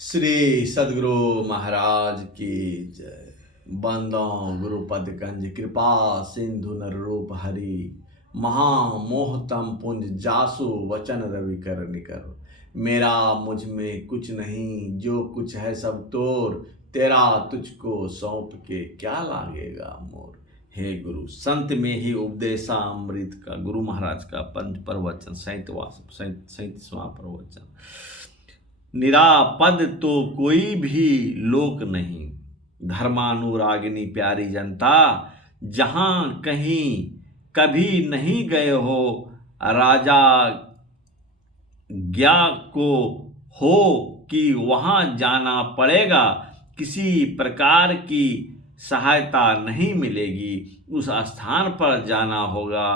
श्री सद्गुरु महाराज की जय। बंदो गुरुपद कंज कृपा सिंधु नर रूप हरि, महामोहतम पुंज जासु वचन रवि कर निकर। मेरा मुझ में कुछ नहीं, जो कुछ है सब तोर, तेरा तुझको सौंप के क्या लागेगा मोर। हे गुरु, संत में ही उपदेशा अमृत का गुरु महाराज का पंच प्रवचन 37वां प्रवचन। निरापद तो कोई भी लोक नहीं, धर्मानुरागिनी प्यारी जनता, जहां कहीं कभी नहीं गए हो, राजा ज्ञा को हो कि वहां जाना पड़ेगा, किसी प्रकार की सहायता नहीं मिलेगी, उस स्थान पर जाना होगा।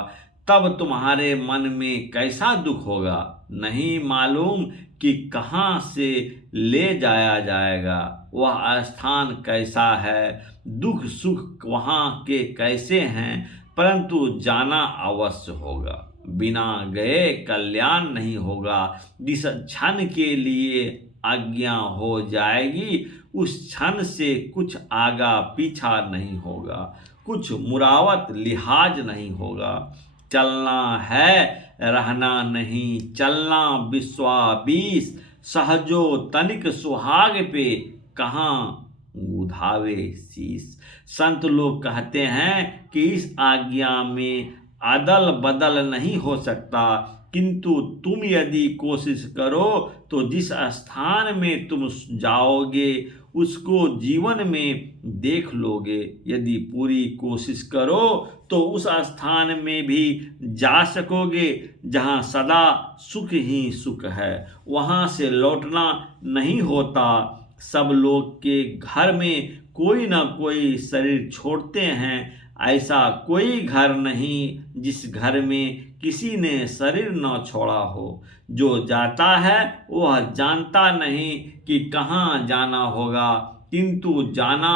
तब तुम्हारे मन में कैसा दुख होगा, नहीं मालूम कि कहाँ से ले जाया जाएगा, वह स्थान कैसा है, दुख सुख वहाँ के कैसे हैं, परंतु जाना अवश्य होगा। बिना गए कल्याण नहीं होगा। जिस क्षण के लिए आज्ञा हो जाएगी, उस क्षण से कुछ आगा पीछा नहीं होगा, कुछ मुरावत लिहाज नहीं होगा। चलना है, रहना नहीं, चलना विश्वाबीस, सहजो तनिक सुहाग पे, कहाँ उधावे शीस। संत लोग कहते हैं कि इस आज्ञा में अदल बदल नहीं हो सकता, किंतु तुम यदि कोशिश करो तो जिस स्थान में तुम जाओगे उसको जीवन में देख लोगे। यदि पूरी कोशिश करो तो उस स्थान में भी जा सकोगे जहाँ सदा सुख ही सुख है, वहाँ से लौटना नहीं होता। सब लोग के घर में कोई ना कोई शरीर छोड़ते हैं, ऐसा कोई घर नहीं जिस घर में किसी ने शरीर न छोड़ा हो। जो जाता है वह जानता नहीं कि कहाँ जाना होगा, किंतु जाना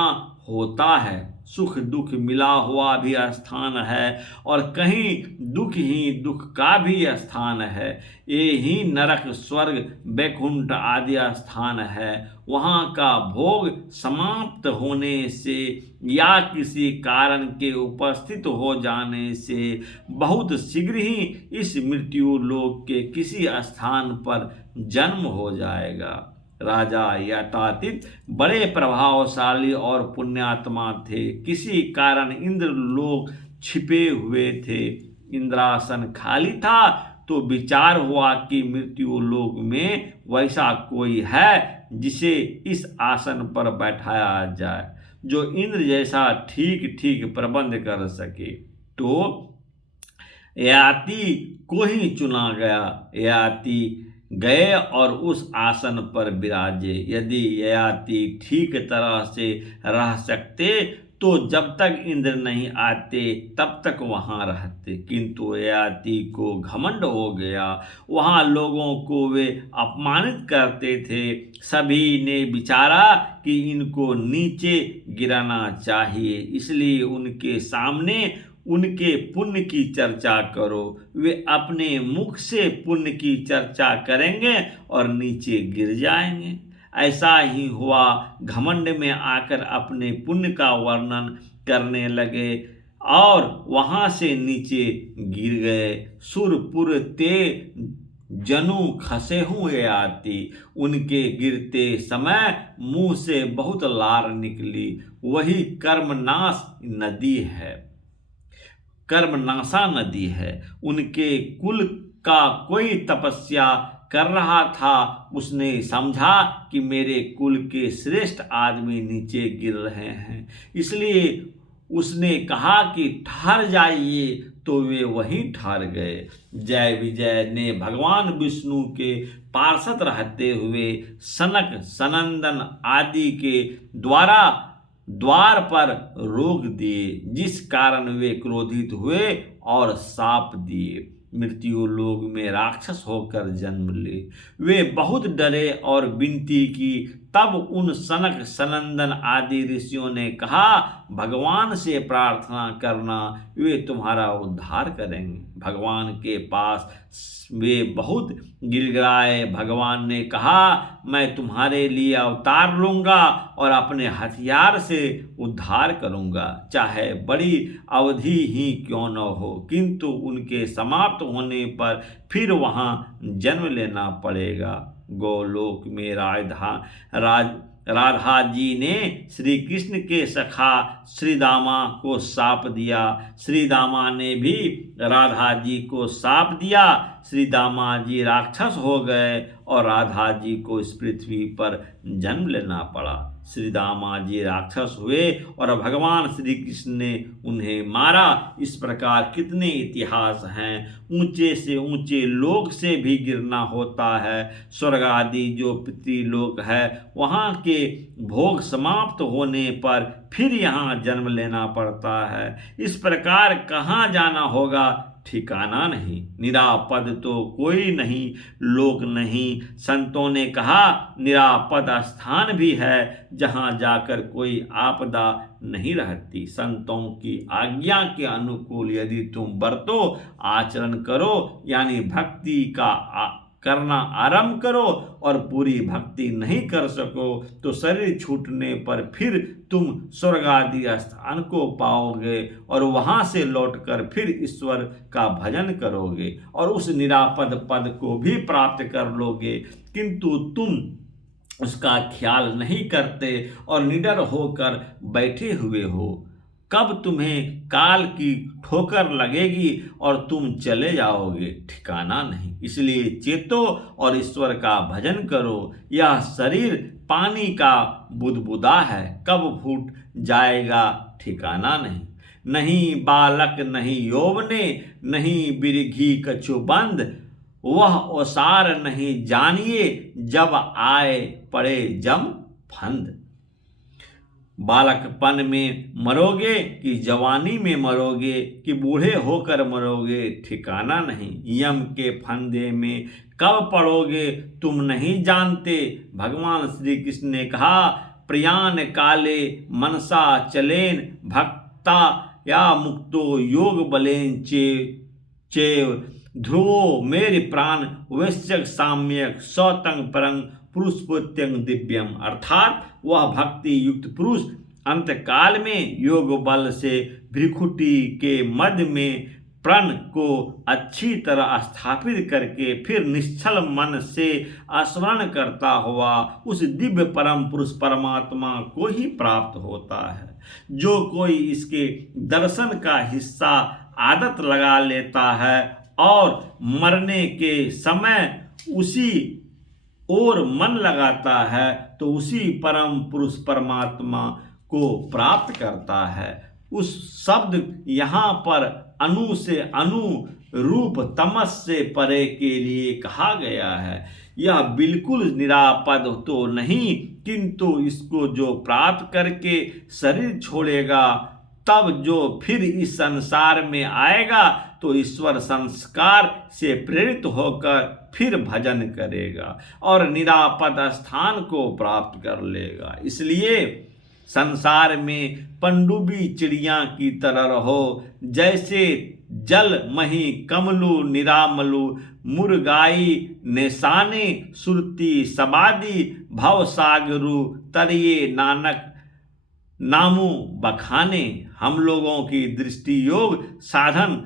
होता है। सुख दुख मिला हुआ भी स्थान है, और कहीं दुख ही दुख का भी स्थान है। ये ही नरक स्वर्ग वैकुंठ आदि स्थान है। वहाँ का भोग समाप्त होने से या किसी कारण के उपस्थित हो जाने से बहुत शीघ्र ही इस मृत्यु लोक के किसी स्थान पर जन्म हो जाएगा। राजा यतातीत बड़े प्रभावशाली और पुण्यात्मा थे। किसी कारण इंद्र लोग छिपे हुए थे। इंद्रासन खाली था तो विचार हुआ कि मृत्यु लोक में वैसा कोई है जिसे इस आसन पर बैठाया जाए, जो इंद्र जैसा ठीक ठीक प्रबंध कर सके। तो ययाति को ही चुना गया। ययाति गए और उस आसन पर विराजे। यदि ययाति ठीक तरह से रह सकते तो जब तक इंद्र नहीं आते तब तक वहां रहते, किंतु ययाति को घमंड हो गया। वहां लोगों को वे अपमानित करते थे। सभी ने विचारा कि इनको नीचे गिराना चाहिए, इसलिए उनके सामने उनके पुण्य की चर्चा करो। वे अपने मुख से पुण्य की चर्चा करेंगे और नीचे गिर जाएंगे। ऐसा ही हुआ। घमंड में आकर अपने पुण्य का वर्णन करने लगे और वहां से नीचे गिर गए। सुरपुर ते जनु खसे हुए आती, उनके गिरते समय मुंह से बहुत लार निकली। वही कर्मनाश नदी है, कर्मनाशा नदी है। उनके कुल का कोई तपस्या कर रहा था। उसने समझा कि मेरे कुल के श्रेष्ठ आदमी नीचे गिर रहे हैं, इसलिए उसने कहा कि ठहर जाइए, तो वे वहीं ठहर गए। जय विजय ने भगवान विष्णु के पार्षद रहते हुए सनक सनंदन आदि के द्वार पर रोक दिए, जिस कारण वे क्रोधित हुए और शाप दिए। मृत्यु लोक में राक्षस होकर जन्म ले। वे बहुत डरे और विनती की तब उन सनक सनंदन आदि ऋषियों ने कहा, भगवान से प्रार्थना करना, वे तुम्हारा उद्धार करेंगे। भगवान के पास वे बहुत गिड़गिड़ाए। भगवान ने कहा, मैं तुम्हारे लिए अवतार लूंगा और अपने हथियार से उद्धार करूंगा, चाहे बड़ी अवधि ही क्यों न हो, किंतु उनके समाप्त होने पर फिर वहां जन्म लेना पड़ेगा। गोलोक में राधा जी ने श्री कृष्ण के सखा श्री दामा को शाप दिया। श्री दामा ने भी राधा जी को शाप दिया। श्री दामा जी राक्षस हो गए और राधा जी को इस पृथ्वी पर जन्म लेना पड़ा। श्री दामा जी राक्षस हुए और भगवान श्री कृष्ण ने उन्हें मारा। इस प्रकार कितने इतिहास हैं। ऊंचे से ऊंचे लोक से भी गिरना होता है। स्वर्ग आदि जो पितृलोक है, वहाँ के भोग समाप्त होने पर फिर यहाँ जन्म लेना पड़ता है। इस प्रकार कहाँ जाना होगा ठिकाना नहीं। निरापद तो कोई नहीं, लोक नहीं। संतों ने कहा, निरापद स्थान भी है जहाँ जाकर कोई आपदा नहीं रहती। संतों की आज्ञा के अनुकूल यदि तुम बरतो, आचरण करो, यानी भक्ति का करना आरंभ करो और पूरी भक्ति नहीं कर सको तो शरीर छूटने पर फिर तुम स्वर्ग आदि स्थान को पाओगे और वहां से लौटकर फिर ईश्वर का भजन करोगे और उस निरापद पद को भी प्राप्त कर लोगे। किंतु तुम उसका ख्याल नहीं करते और निडर होकर बैठे हुए हो। कब तुम्हें काल की ठोकर लगेगी और तुम चले जाओगे ठिकाना नहीं। इसलिए चेतो और ईश्वर का भजन करो। यह शरीर पानी का बुदबुदा है, कब फूट जाएगा ठिकाना नहीं। नहीं बालक नहीं यौवने, नहीं बिरघी कछु बंद, वह ओसार नहीं जानिए, जब आए पड़े जम फंद। बालकपन में मरोगे कि जवानी में मरोगे कि बूढ़े होकर मरोगे ठिकाना नहीं। यम के फंदे में कब पड़ोगे तुम नहीं जानते। भगवान श्री कृष्ण ने कहा, प्रयाण काले मनसा चलेन, भक्ता या मुक्तो योग बलेन चेव ध्रुवो मेरे प्राण वैश्यक साम्यक सौतंग परंग पुरुषपोत्यंग दिव्यम। अर्थात वह भक्ति युक्त पुरुष अंतकाल में योग बल से भ्रिकुटी के मध्य में प्रण को अच्छी तरह स्थापित करके फिर निश्चल मन से स्मरण करता हुआ उस दिव्य परम पुरुष परमात्मा को ही प्राप्त होता है। जो कोई इसके दर्शन का हिस्सा आदत लगा लेता है और मरने के समय उसी और मन लगाता है तो उसी परम पुरुष परमात्मा को प्राप्त करता है। उस शब्द यहाँ पर अनु से अनु रूप तमस से परे के लिए कहा गया है। यह बिल्कुल निरापद तो नहीं, किंतु इसको जो प्राप्त करके शरीर छोड़ेगा तब जो फिर इस संसार में आएगा तो ईश्वर संस्कार से प्रेरित होकर फिर भजन करेगा और निरापद स्थान को प्राप्त कर लेगा। इसलिए संसार में पनडुब्बी चिड़िया की तरह रहो। जैसे जल मही कमलु निरामलु, मुरगाई नेसाने सुरती सबादी, भव सागरु तरिये नानक नामु बखाने। हम लोगों की दृष्टि योग साधन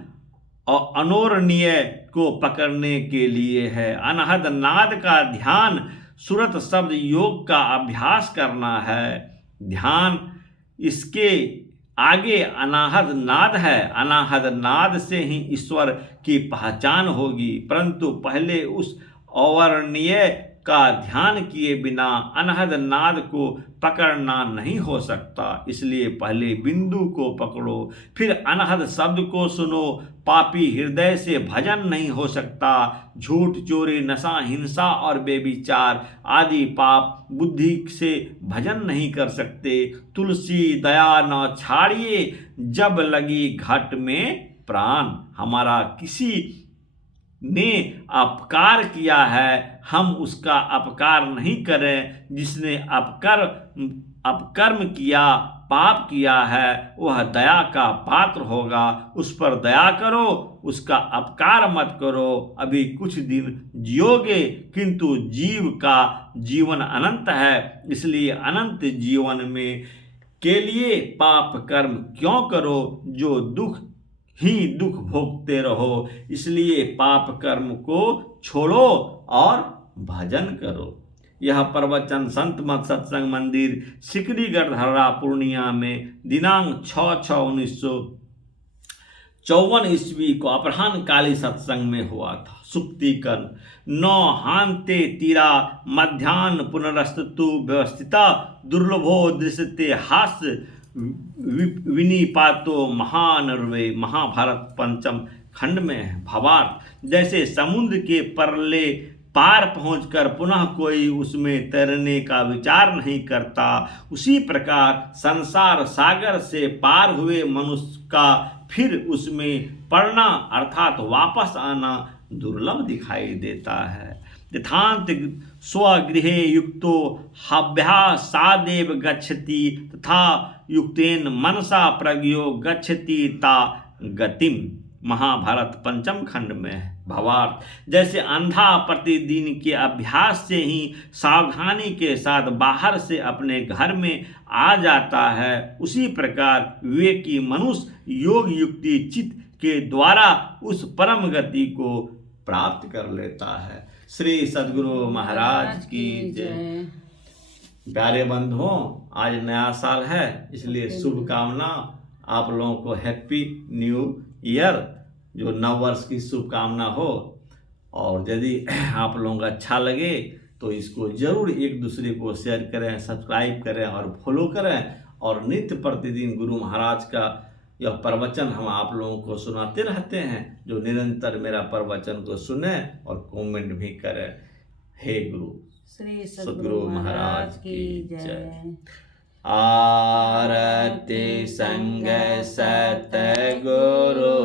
और अनोरणीय को पकड़ने के लिए है। अनहद नाद का ध्यान सुरत शब्द योग का अभ्यास करना है। ध्यान इसके आगे अनाहद नाद है। अनाहद नाद से ही ईश्वर की पहचान होगी, परंतु पहले उस अवर्णनीय का ध्यान किए बिना अनहद नाद को पकड़ना नहीं हो सकता। इसलिए पहले बिंदु को पकड़ो, फिर अनहद शब्द को सुनो। पापी हृदय से भजन नहीं हो सकता। झूठ चोरी नशा हिंसा और बेविचार आदि पाप बुद्धि से भजन नहीं कर सकते। तुलसी दया न छाड़िए, जब लगी घट में प्राण। हमारा किसी ने अपकार किया है, हम उसका अपकार नहीं करें। जिसने अपकर्म किया, पाप किया है, वह दया का पात्र होगा। उस पर दया करो, उसका अपकार मत करो। अभी कुछ दिन जियोगे, किंतु जीव का जीवन अनंत है, इसलिए अनंत जीवन में के लिए पाप कर्म क्यों करो, जो दुख ही दुख भोगते रहो। इसलिए पाप कर्म को छोड़ो और भजन करो। यह प्रवचन संत मत सत्संग मंदिर सिकरीगढ़ धर्रा पूर्णिया में दिनांक 6/6/1954 ईस्वी को अपराह्न काली सत्संग में हुआ था। सुक्तिकर्ण 9 हान्ते तीरा मध्याह्न पुनरस्तु व्यवस्थिता दुर्लभो दृश्यते हास्य विनिपातो महानर्वे। महाभारत पंचम खंड में है। भावार्थ, जैसे समुद्र के परले पार पहुंचकर पुनः कोई उसमें तैरने का विचार नहीं करता, उसी प्रकार संसार सागर से पार हुए मनुष्य का फिर उसमें पड़ना अर्थात वापस आना दुर्लभ दिखाई देता है। यथांत स्वगृहे युक्तो हव्यासादेव गच्छति तथा युक्तेन मनसा प्रज्ञो गच्छति ता गतिम। महाभारत पंचम खंड में है। भावार्थ, जैसे अंधा प्रतिदिन के अभ्यास से ही सावधानी के साथ बाहर से अपने घर में आ जाता है, उसी प्रकार विवेकी मनुष्य योग युक्ति चित्त के द्वारा उस परम गति को प्राप्त कर लेता है। श्री सद्गुरु महाराज की जय। प्यारे बंधुओं, आज नया साल है, इसलिए शुभकामना आप लोगों को। हैप्पी न्यू ईयर, जो नव वर्ष की शुभकामना हो। और यदि आप लोगों को अच्छा लगे तो इसको जरूर एक दूसरे को शेयर करें, सब्सक्राइब करें और फॉलो करें। और नित्य प्रतिदिन गुरु महाराज का यह प्रवचन हम आप लोगों को सुनाते रहते हैं, जो निरंतर मेरा प्रवचन को सुने और कमेंट भी करें। हे गुरु श्री सद्गुरु महाराज की जय। आरती संग सतगुरु